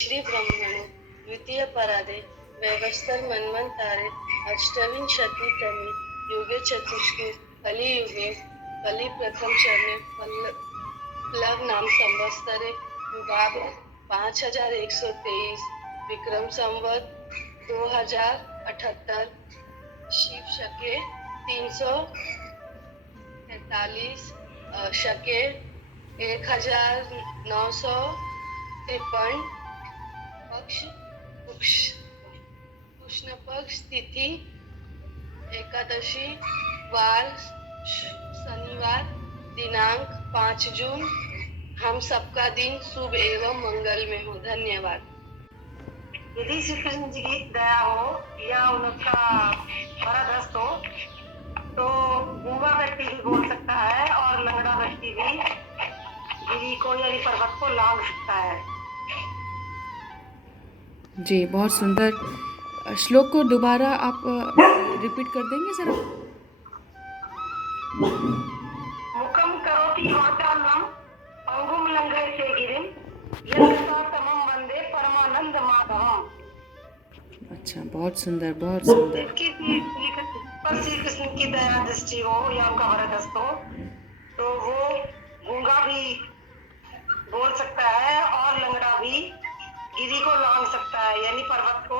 श्री ब्रह्मणो द्वितीय परादे वैवस्वतमन्वंतरे अष्टाविंशतितमे युगे चतुष्के कलियुगे कलि प्रथम चरणे प्लव नाम संवत्सरे युगाभ 5123 विक्रम संवत 2078 शिव शके 343 शके 1953 पक्ष कृष्ण पक्ष तिथि एकादशी वार शनिवार दिनांक 5 जून। हम सबका दिन शुभ एवं मंगल में हो। धन्यवाद। यदि श्री कृष्ण जी की दया हो या उनका वरदहस्त हो तो गूंगा व्यक्ति भी बोल सकता है और लंगड़ा व्यक्ति भी गिरी को यानी पर्वत को लांघ सकता है। जी, बहुत सुंदर। श्लोक को दोबारा आप रिपीट कर देंगे जरा? मुखम करोति वाचालम अंगुम लंघयते गिरिम यत्तथा तमं वंदे परमानंद माधवम। अच्छा, बहुत सुंदर, बहुत सुंदर। श्री कृष्ण की दया दृष्टि हो या उनका वरदहस्त हो तो वो गूंगा भी बोल सकता है और लंगड़ा भी गिरी को लांघ सकता है यानी पर्वत को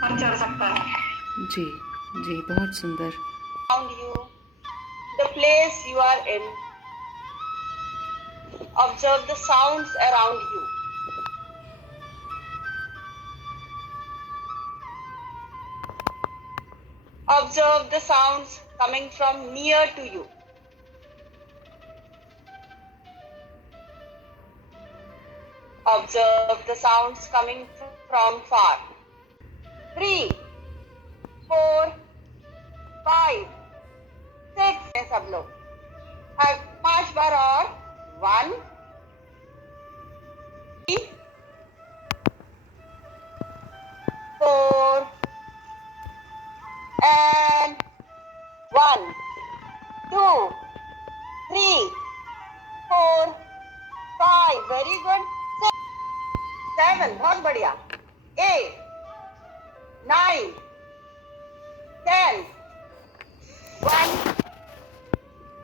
पर चढ़ सकता है। जी जी, बहुत सुंदर। Around you, the place you are in. Observe the sounds around you. Observe the sounds coming from near to you. Observe the sounds coming from far. 3, 4, 5, 6 सब लोग 5 बार और 1, 3, 4 and 1, 2, 3, 4, 5 very good 7 बहुत बढ़िया 8, 9, 10 1,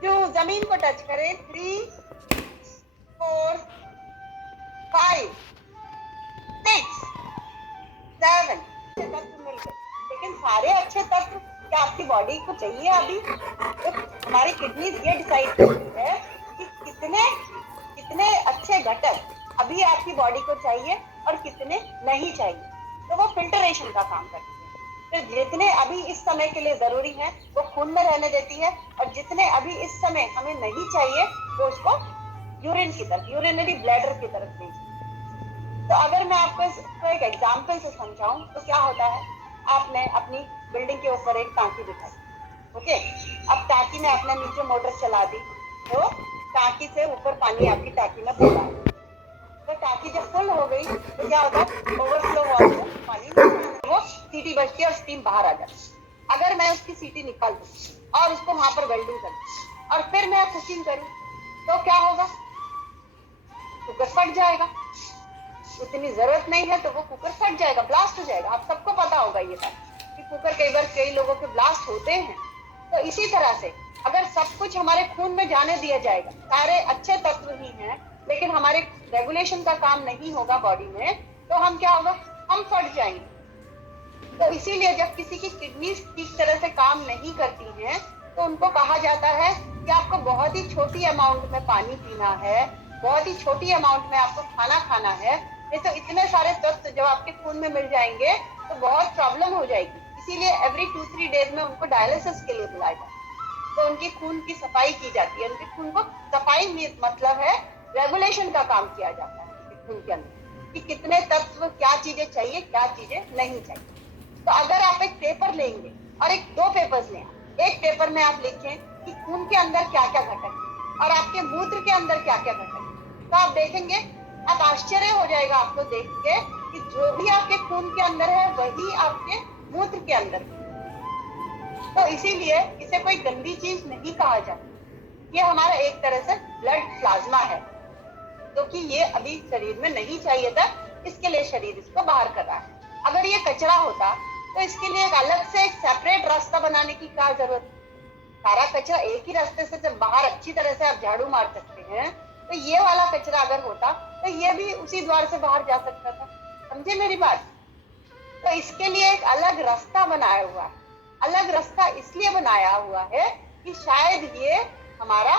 2 जमीन को टच करें 3, 4, 5, 6, 7 अच्छे तत्व मिल गए। लेकिन सारे अच्छे तत्व क्या आपकी बॉडी को चाहिए? अभी तो हमारी किडनी ये डिसाइड करती है कि कितने अच्छे घटक अभी आपकी बॉडी को चाहिए और कितने नहीं चाहिए। तो वो फिल्टरेशन का काम करती है। तो जितने अभी इस समय के लिए जरूरी है वो खून में रहने देती है और जितने अभी इस समय हमें नहीं चाहिए वो उसको यूरिन की तरफ, यूरिनरी ब्लैडर की तरफ भेजती है। तो अगर मैं आपको इसको एक एग्जाम्पल से समझाऊं तो क्या होता है, आपने अपनी बिल्डिंग के ऊपर एक टांकी बिठाई, ओके, अब टांकी में आपने नीचे मोटर चला दी तो टांकी से ऊपर पानी आपकी टांकी में भर रहा है। तो टांकी जब फुल हो गई तो क्या होता है, ओवरफ्लो वाल्व से पानी निकल वो सीटी बजती है और स्टीम बाहर आ जाती है। अगर मैं उसकी सीटी निकाल दूं और उसको वहां पर वेल्डिंग कर दूं और फिर मैं कुकिंग करूं तो क्या होगा, कुकर फट जाएगा। उतनी जरूरत नहीं है तो वो कुकर फट जाएगा, ब्लास्ट हो जाएगा। आप सबको पता होगा ये बात कि कुकर कई बार कई लोगों के ब्लास्ट होते हैं। तो इसी तरह से अगर सब कुछ हमारे खून में जाने दिया जाएगा, सारे अच्छे तत्व ही हैं, लेकिन हमारे रेगुलेशन का काम नहीं होगा बॉडी में, तो हम क्या होगा, हम फट जाएंगे। तो इसीलिए जब किसी की किडनी ठीक तरह से काम नहीं करती हैं तो उनको कहा जाता है कि आपको बहुत ही छोटी अमाउंट में पानी पीना है, बहुत ही छोटी अमाउंट में आपको खाना खाना है, नहीं तो इतने सारे तत्व जब आपके खून में मिल जाएंगे तो बहुत प्रॉब्लम हो जाएगी। इसीलिए एवरी 2-3 डेज में उनको डायलिसिस के लिए बुलाया जाता है। तो उनकी खून की सफाई की जाती है। उनके खून को सफाई में मतलब है रेगुलेशन का काम किया जाता है खून के अंदर कि कितने तत्व, क्या चीजें चाहिए, क्या चीजें नहीं चाहिए। तो अगर आप एक पेपर लेंगे और दो पेपर्स लें, एक पेपर में आप लिखें कि खून के अंदर क्या क्या घटक है और आपके मूत्र के अंदर क्या क्या घटक है, तो आप देखेंगे, आप आश्चर्य हो जाएगा आपको देख के कि जो भी आपके खून के अंदर है वही आपके मूत्र के अंदर है। तो इसीलिए इसे कोई गंदी चीज नहीं कहा जाता, ये हमारा एक तरह से ब्लड प्लाज्मा है, क्योंकि ये अभी शरीर में नहीं चाहिए था, इसके लिए शरीर इसको बाहर कर रहा है। अगर ये कचरा होता तो इसके लिए एक अलग से एक सेपरेट रास्ता बनाने की क्या जरूरत है? सारा कचरा एक ही रास्ते से जब बाहर अच्छी तरह से आप झाड़ू मार सकते हैं, तो ये वाला कचरा अगर होता तो ये भी उसी द्वार से बाहर जा सकता था। समझे मेरी बात? तो इसके लिए एक अलग रास्ता बनाया हुआ है। अलग रास्ता इसलिए बनाया हुआ है कि शायद ये हमारा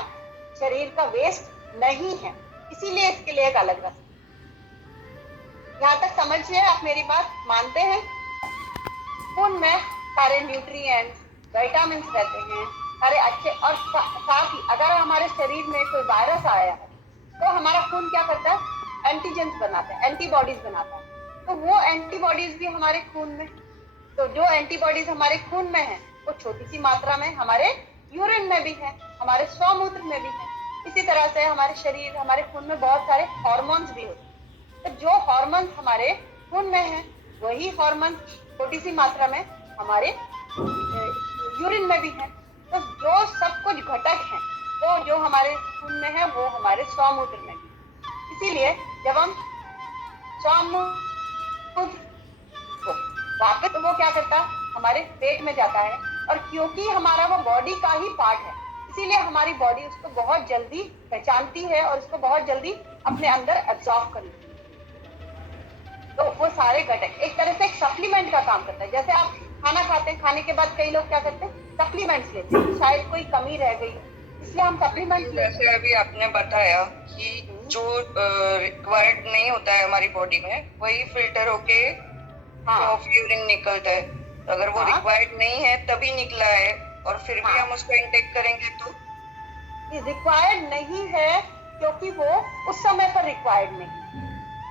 शरीर का वेस्ट नहीं है, इसीलिए इसके लिए एक अलग रास्ता। यहाँ तक समझिए, आप मेरी बात मानते हैं? खून में सारे न्यूट्रिएंट्स, विटामिन रहते हैं, सारे अच्छे। और साथ ही अगर हमारे शरीर में कोई वायरस आया है तो हमारा खून क्या करता है? एंटीजेंस बनाता है, एंटीबॉडीज बनाता है। तो वो एंटीबॉडीज भी हमारे खून में, तो जो एंटीबॉडीज हमारे खून में है वो छोटी सी मात्रा में हमारे यूरिन में भी है, हमारे स्वमूत्र में भी है। इसी तरह से हमारे शरीर, हमारे खून में बहुत सारे हार्मोन्स भी होते हैं। तो जो हार्मोन्स हमारे खून में है वही हार्मोन्स छोटी सी मात्रा में हमारे यूरिन में भी है। तो जो सब कुछ घटक है वो जो हमारे खून में है वो हमारे स्वमूत्र में भी है। इसीलिए जब हम स्वमूत्र को वापस, तो वो क्या करता है? हमारे पेट में जाता है। और क्योंकि हमारा वो बॉडी का ही पार्ट है, इसीलिए हमारी बॉडी उसको बहुत जल्दी पहचानती है और उसको बहुत जल्दी अपने अंदर एब्जॉर्ब कर लेती है। तो वो सारे घटक एक तरह से एक सप्लीमेंट का काम करता है। जैसे आप खाना खाते हैं, खाने के बाद कई लोग क्या करते हैं? सप्लीमेंट्स लेते हैं, शायद कोई कमी रह गई, इसलिए हम सप्लीमेंट्स लेते हैं। जैसे अभी आपने बताया कि जो रिक्वायर्ड नहीं होता है हमारी बॉडी में वही फिल्टर होके हाँ, यूरिन निकलता है। तो अगर वो हाँ। रिक्वायर्ड नहीं है तभी निकला है और फिर भी हाँ। हम उसको इंटेक करेंगे तो रिक्वायर्ड नहीं है क्योंकि वो उस समय पर रिक्वायर्ड नहीं है।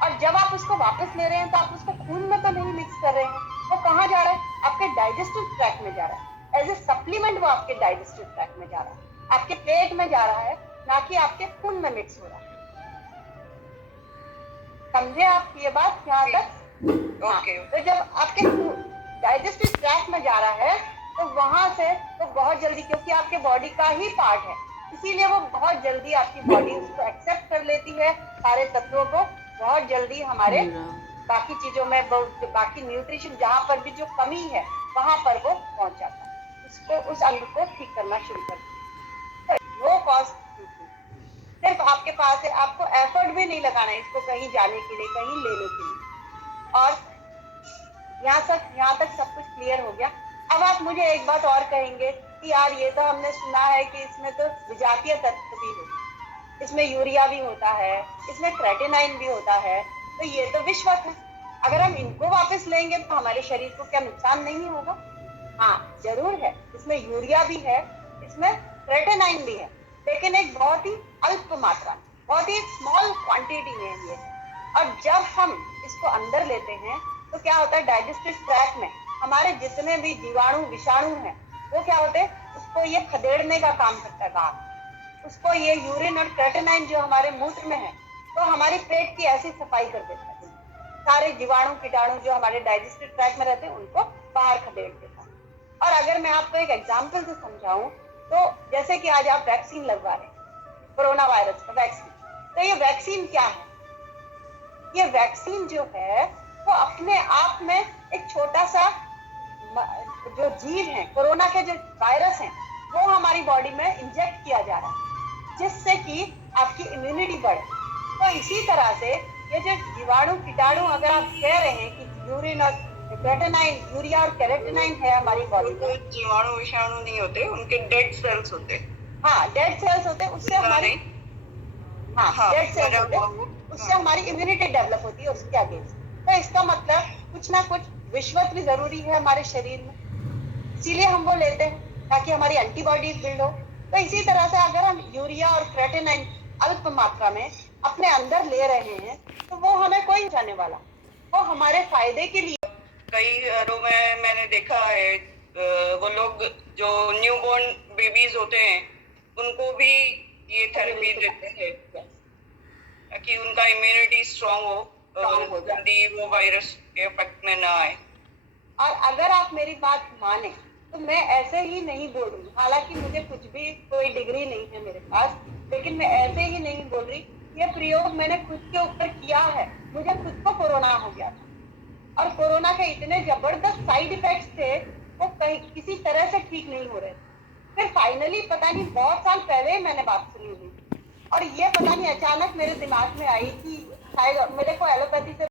और जब आप उसको वापस ले रहे हैं तो आप उसको खून में तो नहीं मिक्स कर रहे हैं, वो कहाँ जा रहा है? आपके डाइजेस्टिव ट्रैक्ट में जा रहा है। एज ए सप्लीमेंट वो आपके डाइजेस्टिव ट्रैक्ट में जा रहा है, आपके पेट में जा रहा है, ना कि आपके खून में मिक्स हो रहा है। समझे आप ये बात यहाँ तक? हाँ। ओके। तो जब आपके डाइजेस्टिव ट्रैक्ट में जा रहा है तो वहां से वो बहुत जल्दी, क्योंकि आपके बॉडी का ही पार्ट है, इसीलिए वो बहुत जल्दी आपकी बॉडी उसको एक्सेप्ट कर लेती है, सारे तत्वों को बहुत जल्दी हमारे बाकी चीजों में, बाकी न्यूट्रिशन जहाँ पर भी जो कमी है वहां पर वो पहुंच जाता है, उसको उस अंग को ठीक करना शुरू कर देता है। लो कॉस्ट सिर्फ आपके पास है, आपको एफर्ट भी नहीं लगाना है इसको कहीं जाने के लिए, कहीं लेने के लिए। और यहाँ तक सब कुछ क्लियर हो गया। अब आप मुझे एक बात और कहेंगे कि यार ये तो हमने सुना है कि इसमें तो विजातीय तत्व भी होते हैं, इसमें यूरिया भी होता है, इसमें क्रेटिनाइन भी होता है, तो ये तो विषवत है। अगर हम इनको वापस लेंगे तो हमारे शरीर को क्या नुकसान नहीं होगा? हाँ, जरूर है। इसमें यूरिया भी है, इसमें क्रेटिनाइन भी है, लेकिन एक बहुत ही अल्प मात्रा, बहुत ही स्मॉल क्वांटिटी में है ये। और जब हम इसको अंदर लेते हैं तो क्या होता है? डाइजेस्टिव ट्रैक्ट में हमारे जितने भी जीवाणु विषाणु हैं वो क्या होते हैं? उसको ये खदेड़ने का काम करता है बाहर। उसको ये यूरिन और क्रेटिनाइन जो हमारे मूत्र में है तो हमारे पेट की ऐसी सफाई कर देता है, सारे जीवाणु कीटाणु जो हमारे डाइजेस्टिव ट्रैक्ट में रहते हैं उनको बाहर खदेड़ देता है। और अगर मैं आपको एक एग्जाम्पल से समझाऊं तो जैसे कि आज आप वैक्सीन लगवा रहे हैं, कोरोना वायरस का वैक्सीन, तो ये वैक्सीन क्या है? ये वैक्सीन जो है वो अपने आप में एक छोटा सा जो जीव है, कोरोना के जो वायरस हैं, वो हमारी बॉडी में इंजेक्ट किया जा रहा है जिससे कि आपकी इम्यूनिटी बढ़े। तो इसी तरह से ये जो जीवाणु कीटाणु, अगर आप कह रहे हैं कि यूरिन और क्रेटिनाइन, यूरिया और क्रेटिनाइन है हमारी बॉडी में, जीवाणु विषाणु नहीं होते, उनके डेड सेल्स होते। हाँ, डेड सेल्स होते हैं, उससे हमारी, हाँ, डेड सेल्स होते हैं, उससे हमारी इम्यूनिटी डेवलप होती है उसके अगेंस्ट। तो इसका मतलब कुछ ना कुछ विषवत भी जरूरी है हमारे शरीर में, इसीलिए हम वो लेते हैं ताकि हमारी एंटीबॉडीज बिल्ड हो। तो इसी तरह से अगर हम यूरिया और क्रेटिनाइन अल्प मात्रा में अपने अंदर ले रहे हैं तो वो हमें कोई जाने वाला, वो हमारे फायदे के लिए। कई घरों में मैंने देखा है वो लोग जो न्यूबॉर्न बेबीज होते हैं उनको भी ये थेरेपी देते हैं ताकि उनका इम्यूनिटी स्ट्रांग हो, जल्दी वो वायरस के इफेक्ट में ना आए। और अगर आप मेरी बात माने तो मैं ऐसे ही नहीं बोल रही, हालांकि मुझे कुछ भी कोई डिग्री नहीं है मेरे पास, लेकिन मैं ऐसे ही नहीं बोल रही। ये प्रयोग मैंने खुद के ऊपर किया है मुझे खुद को कोरोना हो गया था और कोरोना के इतने जबरदस्त साइड इफेक्ट्स थे, वो कहीं किसी तरह से ठीक नहीं हो रहे थे। फिर फाइनली पता नहीं बहुत साल पहले मैंने बात सुनी हुई और ये पता नहीं अचानक मेरे दिमाग में आई कि शायद मेरे को एलोपैथी से